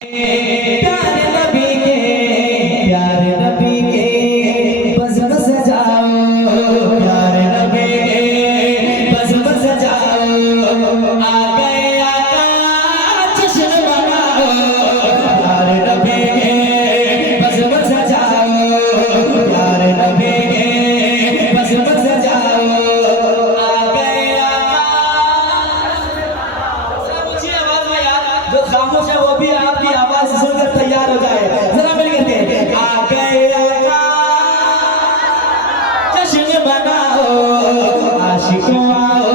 प्यारे नबी के बस बस जाओ, प्यारे नबी के बस बस जाओ, आ गए आका जश्न मनाओ, प्यारे नबी के बस बस जाओ, प्यारे नबी के बस बस जाओ, आ गए आका। सब ऊंची आवाज में यार, जो खामोश है वो भी आपकी आवाज सुनकर तैयार हो जाए। जरा मिल करके आ गए आका जश्न मनाओ, आशिकों आओ,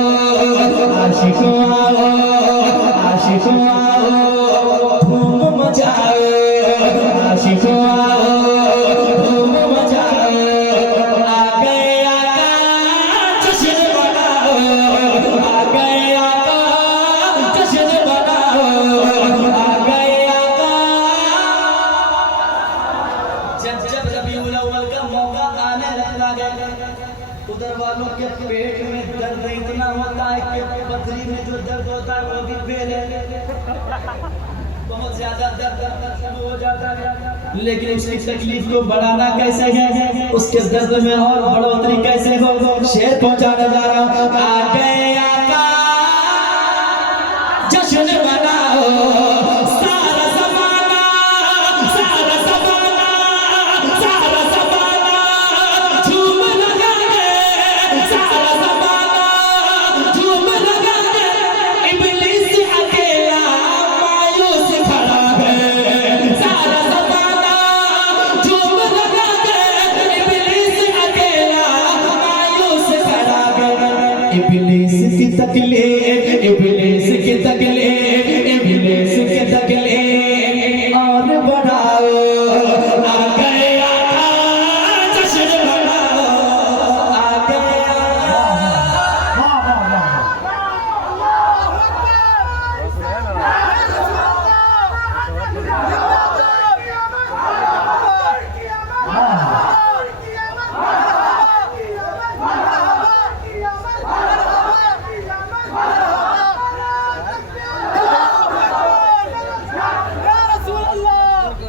आशिकों आओ, आशिकों आओ, धूम मचाओ, आशिकों आओ, धूम मचाओ, आ गए आका जश्न मनाओ, आ गए आका जश्न मनाओ, आ गए आका। जब जब रबीउल अव्वल का मौका आने लगता है, उधर वालों के पेट में दर्द इतना होता है कि पथरी में जो दर्द होता है वो भी फेल है, बहुत ज्यादा दर्द शुरू हो जाता है। लेकिन उसकी तकलीफ को बढ़ाना कैसे है, उसके दर्द में और बढ़ोतरी कैसे हो, शेर पहुंचाने जा रहा हूं। आ गए आका जश्न मनाओ, सारा ज़माना, सारा ज़माना, सारा ज़माना झूम लगा दे, सारा ज़माना झूम लगा दे, इब्लीस अकेला मायूस खड़ा है, सारा ज़माना झूम लगा दे, इब्लीस अकेला मायूस खड़ा है। इब्लीस की तकलीफ, इब्लीस की तकलीफ, इब्लीस की तकलीफ और बढ़ाओ, आ गए आका जश्न मनाओ, आ गए आका।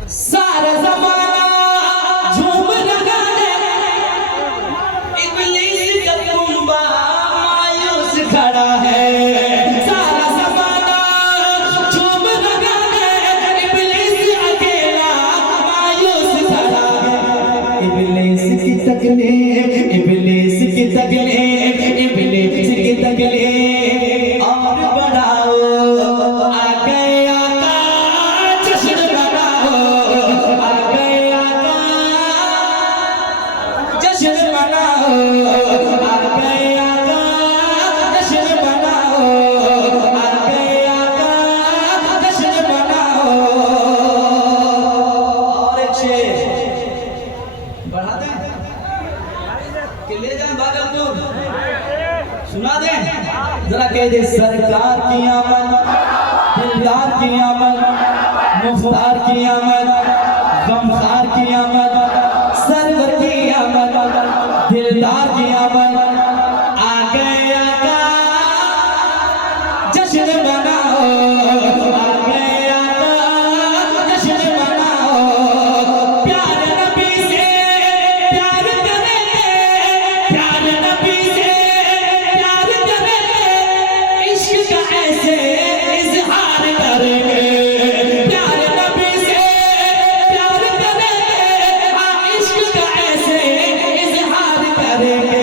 सारा ज़माना झूम लगा दे, इब्लीस का कुंबा मायूस खड़ा है, सारा ज़माना झूम लगा दे, इब्लीस अकेला मायूस खड़ा है। इब्लीस की तकलीफ, इब्लीस की तकलीफ, इब्लीस की तकलीफ और बढ़ाओ, आ गए आका जश्न मनाओ, आ गए आका जश्न मनाओ, आ गए आका जश्न मनाओ, आ गए आका जश्न मनाओ। और एक शेर बढ़ा दें कि ले जाएं भागलपुर, सुना दें जरा, कह दे सरकार की आमद, दिलदार की आमद, मुख्तार की आमद, गमखार की आमद, सरवर की आमद, दिलदार की आमद, आ गए आका जश्न मनाओ, आ गए आका जश्न मनाओ, प्यारे नबी से प्यार करेंगे, प्यारे नबी से प्यार करेंगे, इश्क का ऐसे इजहार करेंगे, प्यारे नबी से प्यार करेंगे, हाँ इश्क का ऐसे इजहार करेंगे।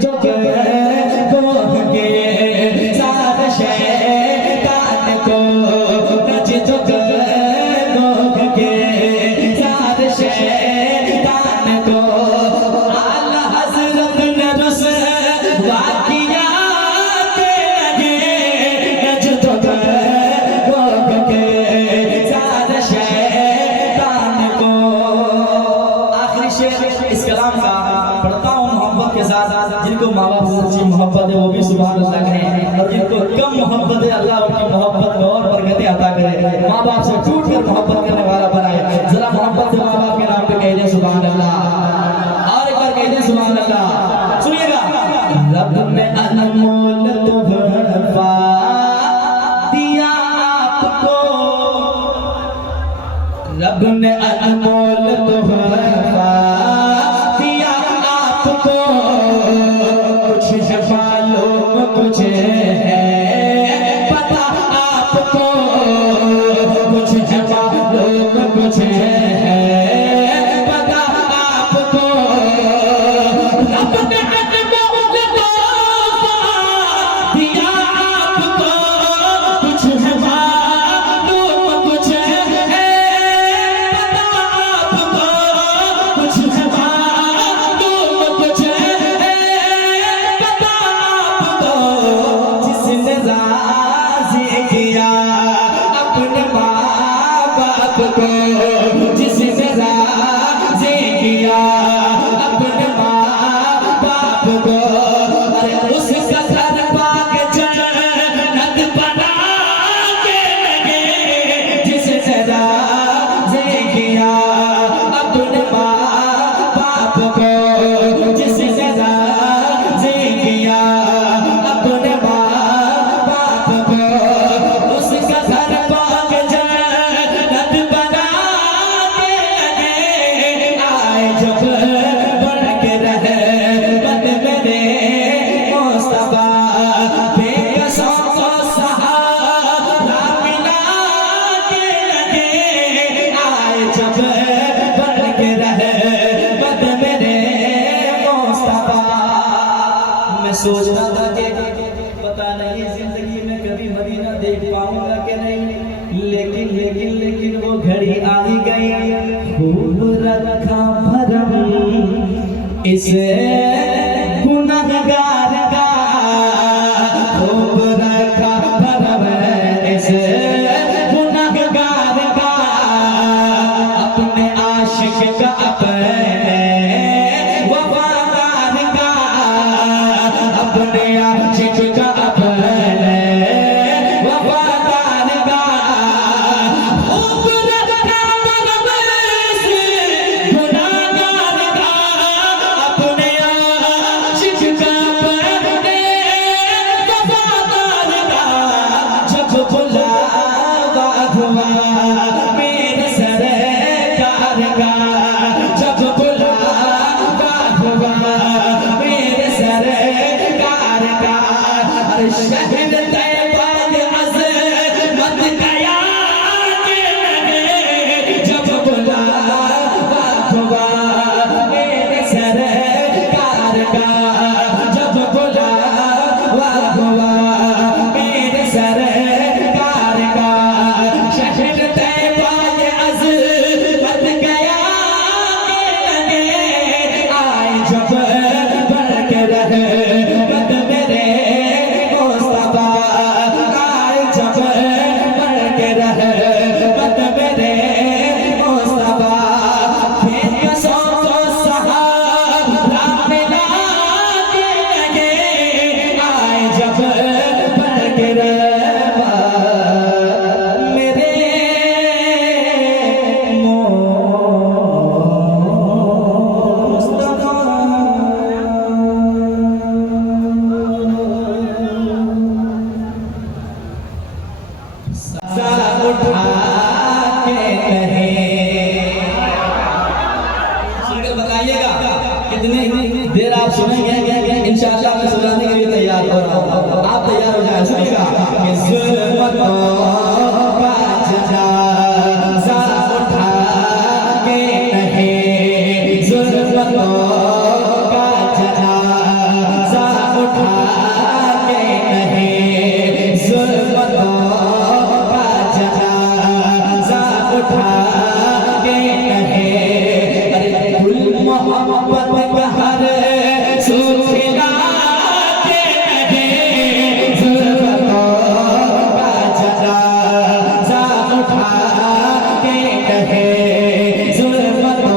जो गोह के सारे शैतान को नच जो गोह के सारे शैतान को आला हज़रत ने रुसवा किया के लगे नच जो गोह के सारे शैतान को। आखिरी शेर इस कलाम का पढ़ता हूँ मोहब्बत के साथ। जिनको माँ बाप से सच्ची मोहब्बत है वो भी सुभान अल्लाह करें, और जिनको कम मोहब्बत है अल्लाह उनकी मोहब्बत में और बरकतें अता करे, माँ बाप से टूट कर मोहब्बत करने वाला बनाए। जरा मोहब्बत से माँ बाप के नाम पे कह दे सुभान अल्लाह, और एक बार कह दे सुभान अल्लाह। सुनिएगा, रब ने अनमोल तोहफा दिया आपको, रब ने अनमोल तोहफा दिया आपको, कुछ है मालूम कुछ है पता आपको, कुछ है मालूम कुछ है पता आपको। रब ने अनमोल तोहफा दिया आपको, कुछ है मालूम कुछ है पता आपको, कुछ है मालूम कुछ है पता आपको। जिसने राज़ी किया अपने माँ बाप को, जिसने राज़ी किया अपने माँ बाप को, अरे उसका घर पाक जन्नत बना के लगे। जिसने राज़ी किया अपने माँ बाप को, जिसने राज़ी किया अपने माँ बाप को, उसका घर पाक जन्नत बना के लगे। आए जब बढ़ के रहे बन मेरे मुस्तफा, बेकसों को सहारा मिला के लगे। आए जब बढ़ के रहे बन मेरे मुस्तफा। मैं सोच रहा था कि पता नहीं जिंदगी में कभी मदीना देख पाऊंगा कि नहीं, लेकिन वो घड़ी आ ही गई। खूब रखा भरम इस गुनहगार का, खूब रखा भरम इस गुनहगार का, अपने आशिक का अपने वफादार का, अपने आशिक का अपने वफादार का। खूब रखा भरम इस गुनहगार का, अपने आशिक का अपने वफादार का। जब बुलावा हुआ मेरे सरकार का, जब बुलावा हुआ मेरे सरकार का, अरे शहर तैयबा के अज़मत गया के लगे। जब बुलावा हुआ मेरे सरकार का, जब बुलावा हुआ मेरे सरकार का, शहर तैयबा के अज़मत गया के लगे। आए जब बढ़ के रहे बद मेरे मुस्तफा, आए जब बढ़ के रहे बद मेरे मुस्तफा, बेकसों को सहारा मिला के लगे। आए जब बढ़ के रहे मेरे मुस्तफा। सर उठा के कहे, सुनकर बताइएगा कितनी देर आप सुनेंगे। इंशाअल्लाह मैं सुनाने के लिए तैयार हो रहा हूँ, आप तैयार हो जाए। सुनिएगा कि ज़ुल्मतों का जनाज़ा उठा के कहे, ज़ुल्मतों का जनाज़ा उठा के कहे अरे गुल मोहब्बत का हर सुखिला के कहे जुल्फों का जनाजा उठा के कहे जुल्फों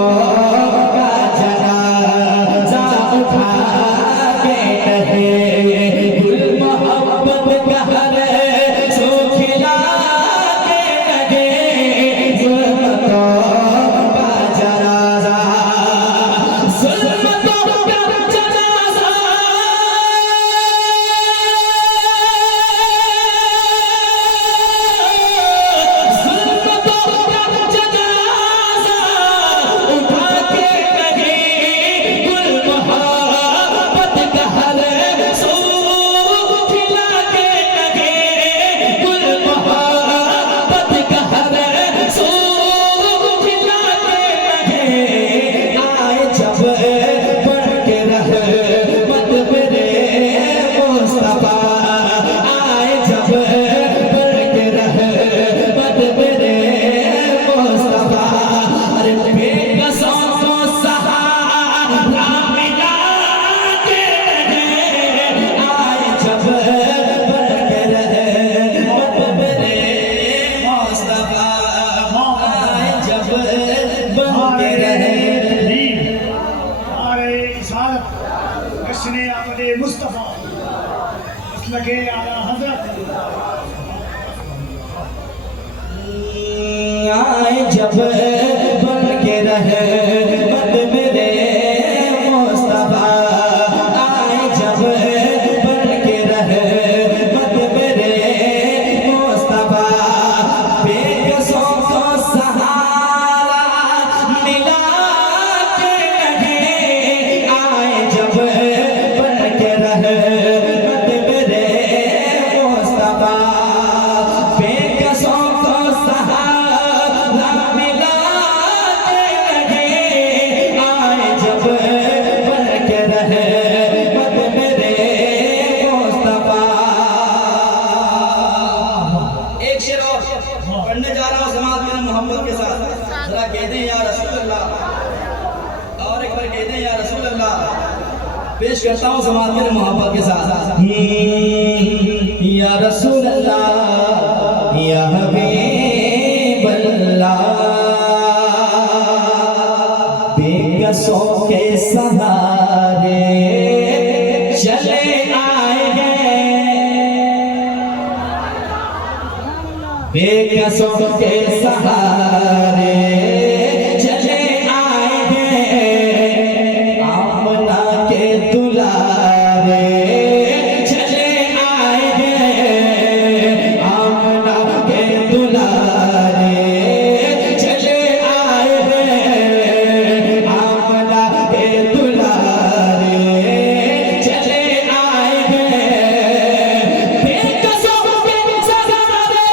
का जनाजा उठा के कहे गुल मोहब्बत का हर सुखिला के कहे जुल्फों का जनाजा जुल्फों का जनाजा जुल्फों का जनाजा उठा के कहे गुल मोहब्बत का हर सुखिला के कहे गुल मोहब्बत का हर सुखिला के कहे आए जब बढ़ के रहमत मेरे मुस्तफा आए जब बढ़ के रहमत मेरे मुस्तफा अरे बेकसों को सहारा मिला के कहे आए जब बढ़ के रहमत मेरे मुस्तफा आए जब बढ़ के मुस्तफ़ा लगे आला हजरत आए जब बन के रहमत मेरे मुस्तफा आए जब बन के रहमत मेरे मुस्तफा बेकसों को सहारा मिला के कहे आए जब बन के रहमत मेरे मुस्तफा बेकसों को सहारा मिला के कहे आए जब बन के रहमत मेरे मुस्तफा एक शेर और पढ़ने जा रहा हूँ समाज में मोहम्मद के साथ जरा कह दें या रसूल अल्लाह और एक बार कह दें या रसूल अल्लाह पेश करता हूँ समाज में मोहब्बत के साथ या रसूल अल्लाह या हबीब अल्लाह बेकसों के सहारे चले आए हैं बेकसों के सहारे चले आए हैं आमना के दुलारे चले आए हैं आमना के दुलारे चले आए हैं आमना के दुलारे चले आए हैं बेकसों के सहारे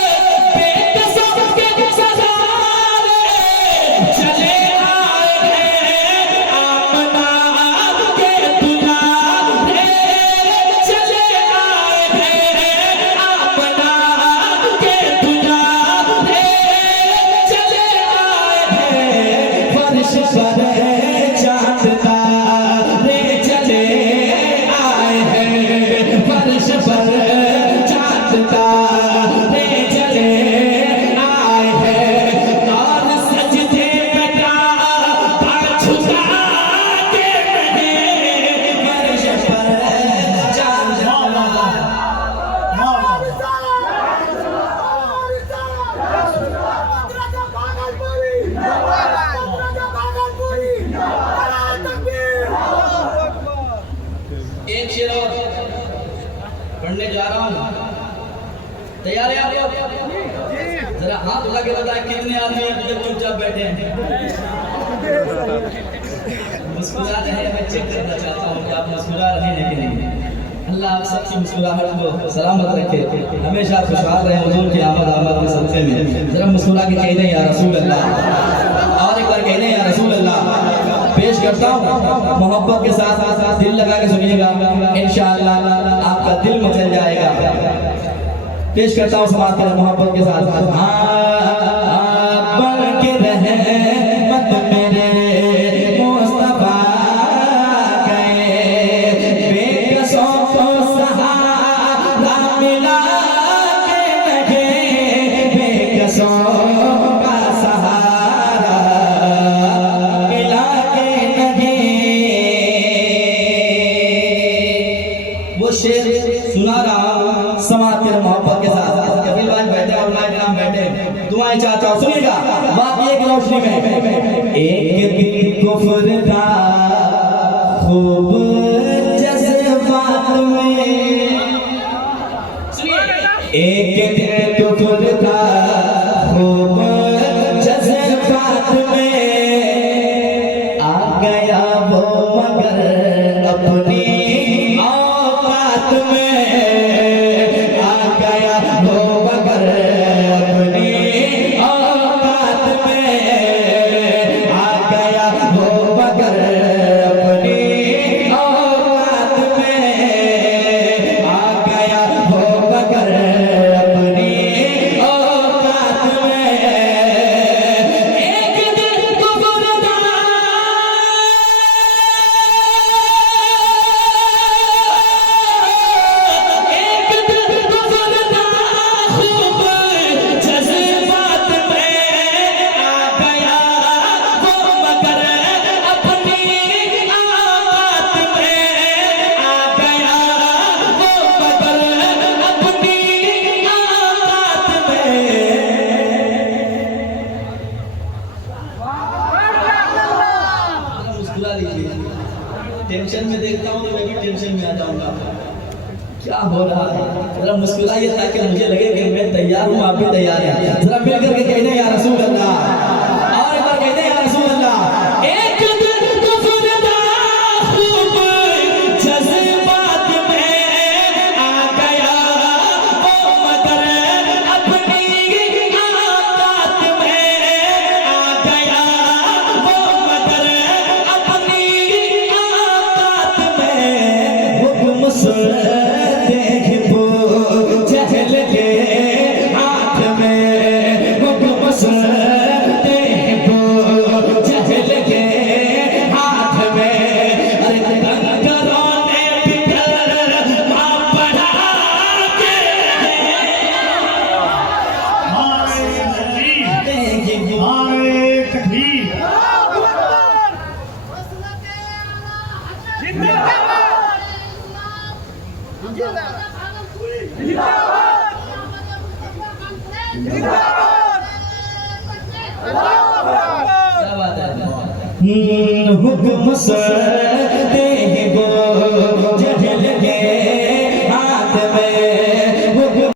बेकसों के सहारे चले आए हैं आमना के दुलारे चले आए हैं आमना के दुलारे चले आए हैं फर्श पर चांद तारे चले आए हैं फर्श पर चांद तारे चले आए हैं और सजदे में झुका के कहे फर्श पर चांद तारे एक शेर और पढ़ने जा रहा हूँ तैयार है आप लोग जरा हाथ उठा के बताएं कितने आदमी अभी तक चुपचाप बैठे हैं मुस्कुरा रहे हैं मैं चेक करना चाहता हूँ कि आप मुस्कुरा रहे हैं कि नहीं अल्लाह आप सबकी मुस्कुराहट को सलामत रखे हमेशा खुशहाल रहे हुजूर की आमद के सदक़े में जरा मुस्कुरा के कह दें या रसूल अल्लाह और एक बार कह दें या रसूल अल्लाह पेश करता हूँ मोहब्बत के साथ दिल लगा के सुनिएगा इंशाअल्लाह आपका दिल मतलब पेश करता हूँ समाज के मोहब्बत के साथ बन के रहे मत मेरे मुस्तफा गए बेकसों को सहारा मिला के लगे बेकसों का सहारा मिला के लगे वो शेर सुना रहा समाज के मोहब्बत के साथ कपिल भाई बैठे और मैं नाम बैठे दुआएं चाहता हूं सुनिएगा बात ये की रोशनी में एक दिन कुफ्र था खूब जज्बात में सुनिए एक दिन कुफ्र था खूब जज्बात में आ गया वो मगर अपनी औकात में टेंशन में देखता हूँ तो मैं भी टेंशन में आ जाऊंगा क्या हो रहा है जरा मुस्कुराइए ताकि मुझे लगे कि मैं तैयार हूँ आप भी तैयार हैं जरा मिल करके कहने या रसूल अल्लाह और एक बार कहने या रसूल अल्लाह एक दिन कुफ्र था खूब जज्बात में आ गया वो मगर अपनी औकात में आ गया वो मगर अपनी औकात में हुक्म सुन हुक्म से